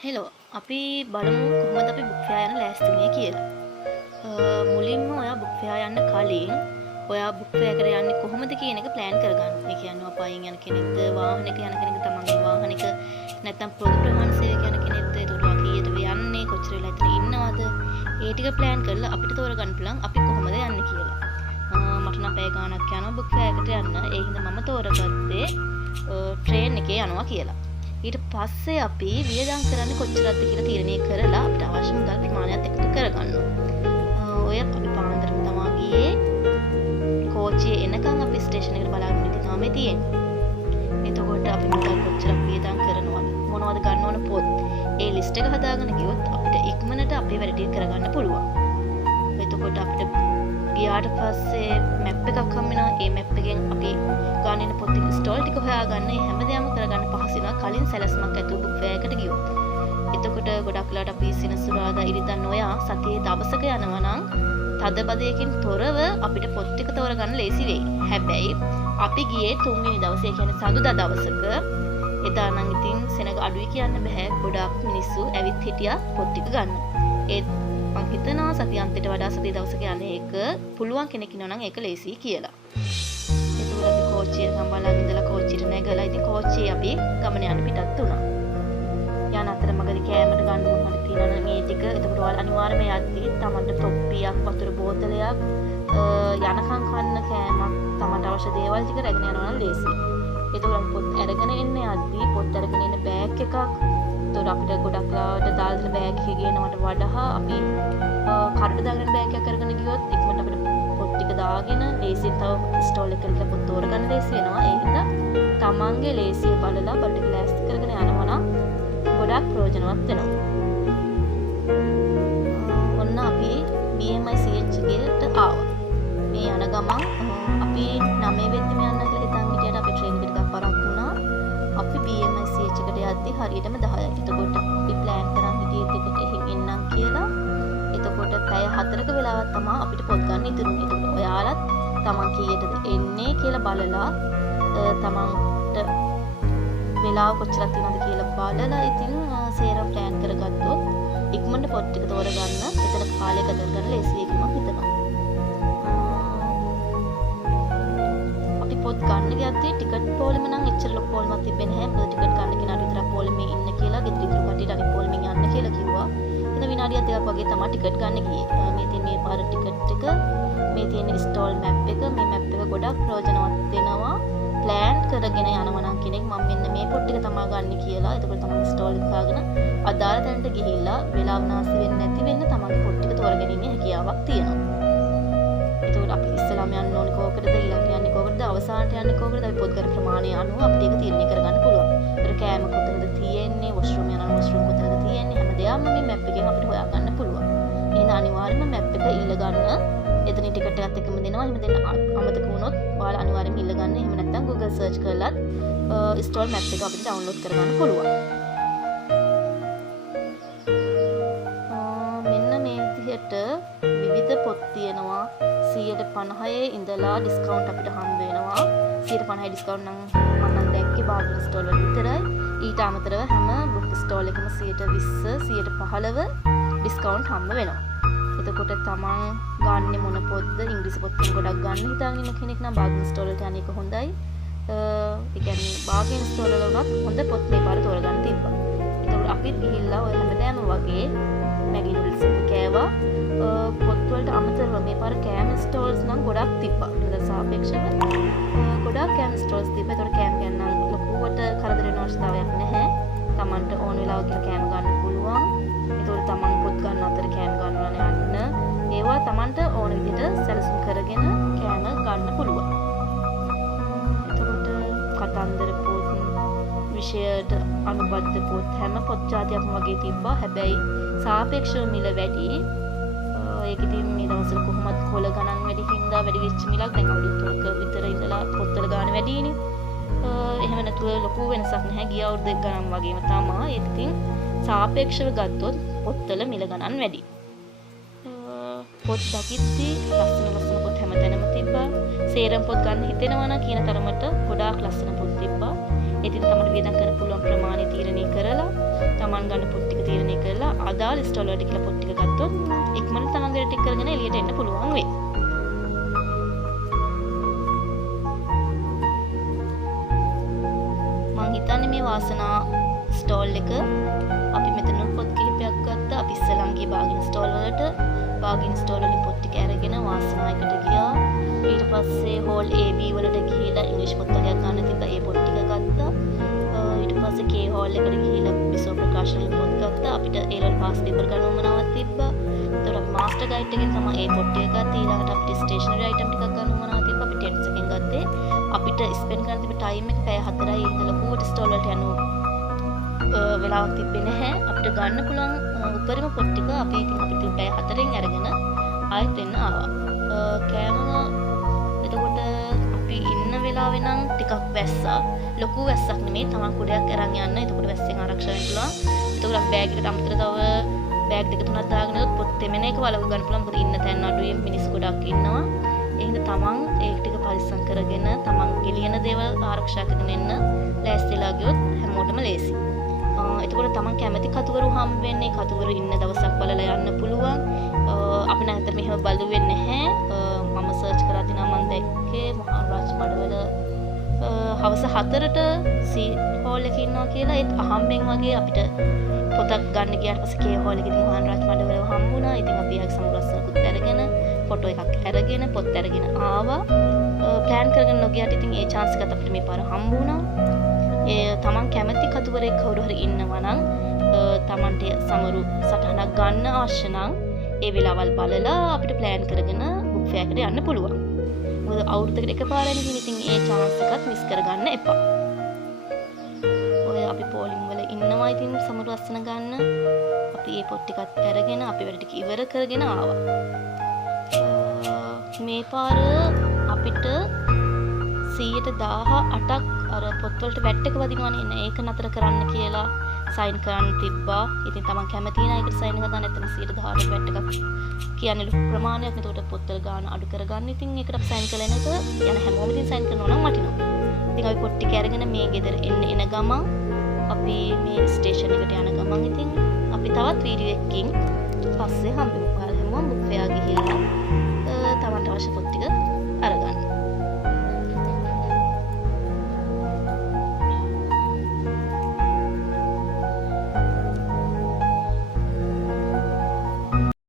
Hello අපි බලමු කොහොමද අපි බුක් ෆෙයා යන ලෑස්තිුනේ කියලා. මුලින්ම ඔයා බුක් ෆෙයා යන්න කලින් ඔයා බුක් ෆෙයා එකට යන්නේ කොහොමද කියන එක ප්ලෑන් කරගන්න. ඒ කියන්නේ අපයින් යන කෙනෙක්ද, වාහනයක යන කෙනෙක්ද, තමන්ගේ වාහනයක නැත්නම් පොදු ප්‍රවාහන සේවක යන කෙනෙක්ද, ඒකට ඔයා කීයටද යන්නේ, කොච්චර වෙලා එතන ඉන්නවද? ඒ ටික ප්ලෑන් කරලා අපිට තෝරගන්න පුළුවන් අපි කොහොමද යන්නේ කියලා. මට නම් පැය ගාණක් යනවා බුක් ෆෙයා එකට යන්න. ඒ හින්දා මම තෝරගත්තේ ට්‍රේන් එකේ යනවා කියලා. ඊට පස්සේ අපි වියදම් කරන්නේ කොච්චරද කියලා තීරණය කරලා අපිට අවශ්‍ය මුදල් ප්‍රමාණයක් එකතු කරගන්නවා. ඔය අපි පාන්දරම තමයි ගියේ. කෝච්චියේ එනකන් අපි ස්ටේෂන් එකට බලාගෙන ඉඳලා මේ තියෙන්නේ. එතකොට අපි මුදල් කොච්චරක් වියදම් කරනවද? මොනවද ගන්න ඕන පොත්? ඒ ලිස්ට් එක හදාගෙන ගියොත් අපිට ඉක්මනට අපේ වැඩ ටික කරගන්න පුළුවන්. එතකොට අපිට ගියාට පස්සේ මැප් එකක් හම් වෙනවා. ඒ මැප් එකෙන් අපි ගන්න ඉන්න පොත් ටික ස්ටෝල් ටික හොයාගන්න හැමදේම කරගන්න පහසු වෙනවා කලින් සැලැස්මක් ඇතුව බුක් ෆෙයා එකට ගියොත්. එතකොට ගොඩක් වෙලාවට අපි සෙනසුරාදා ඉරිදා නොයා සතියේ දවසක යනවා නම් තදබදයකින් තොරව අපිට පොත් ටික තෝරගන්න ලේසි වෙයි. හැබැයි අපි ගියේ තුන්වෙනි දවසේ කියන්නේ සඳුදා දවසක. එදා නම් ඉතින් සෙනග අඩුයි කියන්න බෑ. ගොඩක් මිනිස්සු ඇවිත් හිටියා පොත් ටික ගන්න. ඒත් මං හිතනවා සතියන්තයට වඩා සතිය දවසක යන්නේ එක පුළුවන් කෙනෙක් ඉන්නවා නම් ඒක ලේසි කියලා. ඒකවල අපි කෝච්චියෙන් සම්බලන් ඉඳලා කෝච්චියට නැගලා ඉතින් කෝච්චියේ අපි ගමන යන්න පිටත් වුණා. යන අතරමඟදී කෑමට ගන්න මොනවද තියෙනවද මේ ටික. එතකොට ඔයාලා අනිවාර්යයෙන්ම යද්දී තමන්ට තොප්පියක් වතුර බෝතලයක් යනකම් කන්න කෑමක් තමන්ට අවශ්‍ය දේවල් ටික රැගෙන යනවා නම් ලේසි. ඒතකොට පොත් අරගෙන එන්න යද්දී පොත් අරගෙන එන්න බෑග් එකක්. ඒතකොට අපිට ගොඩක් ලාවට දාලා බෑග් එකේ ගේනවට වඩා අපි කඩට දාගෙන බෑග් එකක් අරගෙන ගියොත් ඉක්මනට අපිට පොත් ටික දාගෙන ලේසියෙන් තව ස්ටෝල් එකකට පොත් තෝරගන්න ලේසි වෙනවා. ඒ හින්දා තමන්ගේ ලේසිය බලලා බඩ ටික ලෑස්ති කරගෙන යනවා නම් ගොඩක් ප්‍රයෝජනවත් වෙනවා. ඔන්න අපි BMI CH එකට ආවා. මේ යන ගමන් අපි 9 වෙද්දිම යන්න කියලා හිතන් හිටියට අපි ට්‍රේන් එකට ගප්පරක් වුණා. අපි BMI CH එකට යද්දි හරියටම 10යි. එතකොට අපි ප්ලෑන් කරන් හිටියේ ටිකට් එහෙන් එන්නම් කියලා. එතකොට පැය 4ක වෙලාවක් තමයි අපිට පොත් ගන්න ඉතුරුනේ. එතකොට ඔයාලත් තමන් කීයටද එන්නේ කියලා බලලා තමන්ට වෙලාව කොච්චරක් තියෙනවද කියලා බලලා ඉතින් සේරම ප්ලෑන් කරගත්තොත් ඉක්මනට පොත් ටික තෝරගන්න එතන කාලය ගත කරගන්න ලේසියි කියලා මම හිතනවා. අපි පොත් ගන්න ගියද්දී ටිකට් පොලිම නම් එච්චර ලොකු පොලිමක් තිබෙන්නේ නැහැ. මොකද ටිකට් ගන්න කෙනාට විතරක් පොලිමේ ඉන්න කියලා ගෙදර ඉතුරු කට්ටියට අපි පොලිමෙන් යන්න කියලා කිව්වා. එතන විනාඩියක් දෙකක් වගේ තමයි ටිකට් ගන්න ගියේ. මේ තියෙන මේ පාර ටිකට් එක, මේ තියෙන ස්ටෝල් මැප් එක, මේ මැප් එක ගොඩක් ප්‍රයෝජනවත් වෙනවා. ප්ලෑන් කරගෙන යනවා නම් කෙනෙක් මම මෙන්න මේ පොත් ටික තමයි ගන්න කියලා. එතකොට තමයි ස්ටෝල් එක දාගෙන අදාළ තැනට ගිහිල්ලා වෙලාව නාස්ති වෙන්නේ නැති වෙන්න තමන්ගේ පොත් ටික තෝරගෙන ඉන්නේ හැකියාවක් තියෙනවා. එතකොට අපි ඉස්සලාම යන්න ඕනේ කෝකටද, ඊළඟට යන්නේ කෝකටද, අවසානට යන්නේ කෝකටද, අපි පොත් ගන්න ප්‍රමාණය අනුව අපිට ඒක තීරණය කරගන්න පුළුවන්. ඒතර කෑම කොතනද තියෙන්නේ, වොෂ්රූම් යනවා වොෂ්රූම් කොතනද තියෙන්නේ, හැමදේම මේ මැප් එකෙන් අපිට හොයාගන්න පුළුවන්. එහෙනම් අනිවාර්යයෙන්ම මැප් එක ඉල්ල ගන්න. එතනින් ටිකට් එකත් එක්කම දෙනවා. එහෙම දෙන්න අමතක වුණොත් ඔයාලා අනිවාර්යයෙන්ම ඉල්ල ගන්න. එහෙම නැත්නම් Google search කරලත් ස්ටෝල් මැප් එක අපිට ඩවුන්ලෝඩ් කරගන්න පුළුවන්. මෙන්න මේ විදිහට විවිධ පොත් තියෙනවා. 150 ඉඳලා ඩිස්කවුන්ට් අපිට හම්බ වෙනවා. 150 ඩිස්කවුන්ට් නම් මම නම් දැක්කේ බාගින් ස්ටෝල් වල විතරයි. ඊට අමතරව හැම බුක් ස්ටෝල් එකම 120 115 ඩිස්කවුන්ට් හම්බ වෙනවා. එතකොට තමන් ගන්න මොන පොත්ද, ඉංග්‍රීසි පොත් ගොඩක් ගන්න හිතාගෙන ඉන්න කෙනෙක් නම් බාගින් ස්ටෝල් වලට යන එක හොඳයි. ඒ කියන්නේ බාගින් ස්ටෝල් වල උනත් හොඳ පොත් මේ පාර තෝරගන්න තිබ්බා. එතකොට අපිත් ගිහිල්ලා ඔය හැමදාම වගේ මැගි නූඩල්ස් කෑවා. පොත් වලට අමතරව මේ පාර කෑම ස්ටෝල්ස් නම් ගොඩක් තිබ්බා. ඒකට සාපේක්ෂව ගොඩක් කෑම ස්ටෝල්ස් තිබ්බා. ඒතකොට කෑම ගන්න ලොකුවට කරදර වෙන අවස්ථාවක් නැහැ. තමන්ට ඕන වෙලාවක කෑම ගන්න පුළුවන්. ඒතකොට තමන් පොත් ගන්න අතර කෑම ගන්නවා යන්න. ඒවා තමන්ට ඕන විදිහට සැලසුම් කරගෙන කෑම ගන්න පුළුවන්. එතකොට කතන්දර පොත්, විෂයට අනුබද්ධ පොත් හැම පොත් ජාතියක්ම වගේ තිබ්බා. හැබැයි සාපේක්ෂව මිල වැඩි. ඒක ඉතින් මේ දවස්වල කොහොමද කොළ ගණන් වැඩි හින්දා වැඩි වෙච්ච මිලක්. දැන් අවුරුදු 3ක විතර ඉඳලා පොත්වල ගාණ වැඩිනේ. එහෙම නැතුව ලොකු වෙනසක් නැහැ. ගිය අවුරුදු 2 ගණන් වගේම තමයි. ඒක ඉතින් සාපේක්ෂව ගත්තොත් පොත්වල මිල ගණන් වැඩි. පොත් දකිද්දී ලස්සන පොත් හැමතැනම තිබ්බා. සේරම පොත් ගන්න හිතෙනවා නම් කියන තරමට ගොඩාක් ලස්සන පොත් තිබ්බා. ඉතින් තමයි වියදම් කරන්න පුළුවන් ප්‍රමාණය තීරණය කරලා තමන් ගන්න පොත් ටික තීරණය කරලා අදාළ ස්ටෝල් වලට කියලා පොත් ටික ගත්තොත් ඉක්මනට තමන්ගේ ටික කරගෙන එළියට එන්න පුළුවන් වෙයි. මං හිතන්නේ මේ වාසනා ස්ටෝල් එක අපි මෙතන පොත් කිහිපයක් ගත්තා. අපි ඉස්සලම් ගියේ බාගින් ස්ටෝල් වලට. බාගින් ස්ටෝල් වලින් පොත් ටික අරගෙන වාසනා එකට ගියා. ඊට පස්සේ හෝල් AB වලට ගිහිලා ඉංග්‍රීසි පොත් වලින් ගන්න තිබ්බා. ඒ පොත් ටික ගත්තා. ඊට පස්සේ K හෝල් එකට ගිහිලා විසෝ ප්‍රකාශන වලින් පොත් ගත්තා. අපිට A level පාස් පේපර් ගන්න උවමනාවක් තිබ්බා. ඒතකොට අපි මාස්ටර් ගයිඩ් එකෙන් තමයි ඒ පොත් ටික ගත්තේ. ඊළඟට අපිට ස්ටේෂනරි අයිටම් ටිකක් ගන්න උවමනාවක් තිබ්බා. අපි 10 සෙකන්ඩ් ගත්තේ. අපිට ස්පෙන්ඩ් කරන්න තිබ්බ ටයිම් එක පැය 4යි. ඒ හින්දා ලොකුවට ස්ටෝල් වලට යනවා. වෙලාවක් තිබ්බේ නැහැ. අපිට ගන්න පුළුවන් උපරිම පොත් ටික අපි ඉතින් අපි පැය 4න් අරගෙන ආයෙත් එන්න ආවා. කෑම එතකොට අපි ඉන්න වෙලාවේ නම් ටිකක් වැස්සා. ලොකු වැස්සක් නෙමෙයි. තමන් කුඩයක් අරන් යන්න. එතකොට වැස්සෙන් ආරක්ෂා වෙන්න පුළුවන්. එතකොට අපි බෑග් එකට අමතර තව බෑග් දෙක තුනක් දාගෙන ඉතොත් පොත් තෙමෙන එක වලව ගන්න පුළුවන්. මොකද ඉන්න තැන් අඩුයි. මිනිස් ගොඩක් ඉන්නවා. ඒ හින්දා තමන් ඒක ටික පරිස්සම් කරගෙන තමන් ගෙලියන දේවල් ආරක්ෂා කරගෙන එන්න ලෑස්තිලා ගියොත් හැමෝටම ලේසි. එතකොට තමන් කැමති කතුවරු හම් වෙන්නේ කතුවරු ඉන්න දවසක් බලලා යන්න පුළුවන්. අපි නැත්තර මෙහෙම බලුවේ නැහැ. මම සර්ච් කරද්දී නම් මම දැක්කේ මහරජ මඩවල හවස 4ට සී හෝල් එකේ ඉන්නවා කියලා. ඒත් අහම්බෙන් වගේ අපිට පොතක් ගන්න ගියාට පස්සේ කේ හෝල් එකේදී මහරජ මඩවල හම්බුණා. ඉතින් අපි ආයෙත් සමුරස්සකුත් අරගෙන ෆොටෝ එකක් අරගෙන පොත් අරගෙන ආවා. ප්ලෑන් කරගෙන නොගියට ඉතින් ඒ chance එකත් අපිට මේ පාර හම්බුණා. තමන් කැමති කතුවරෙක් කවුරු හරි ඉන්නවා නම් තමන්ට සමරු සටහනක් ගන්න අවශ්‍ය නම් ඒ වෙලාවල් බලලා අපිට ප්ලෑන් කරගෙන බුක් ෆෙයාර් එකට යන්න පුළුවන්. මොකද අවුරුද්දකට එකපාරයි ඉතින් ඒ chance එකත් මිස් කරගන්න එපා. ඔය අපි පෝලිම් වල ඉන්නවා ඉතින් සමරු අස්සන ගන්න. අපි මේ පොත් ටිකත් අරගෙන අපි වැඩ ටික ඉවර කරගෙන ආවා. මේ පාර අපිට 118ක් අර පොත්වලට වැට් එක වදිනවනේ නේ ඒක නතර කරන්න කියලා සයින් කරන්න තිබ්බා. ඉතින් තමන් කැමති නම් ඒකට සයින් එකක් දාන්න. එතන 118ක් වැට් එකක් කියන්නේ ලොකු ප්‍රමාණයක්. එතකොට පොත්වල ගාන අඩු කරගන්න. ඉතින් ඒකට අපි සයින් කළා නේද? යන හැමෝම ඉතින් සයින් කරනවා නම් වටිනවා. ඉතින් අපි පොත් ටික අරගෙන මේ ගෙදර එන ගමන් අපි මේ ස්ටේෂන් එකට යන ගමන් ඉතින් අපි තවත් වීඩියෝ එකකින් පස්සේ හම්බෙමු. ඔයාලා හැමෝම බුක් ෆෙයාර් ගිහිල්ලා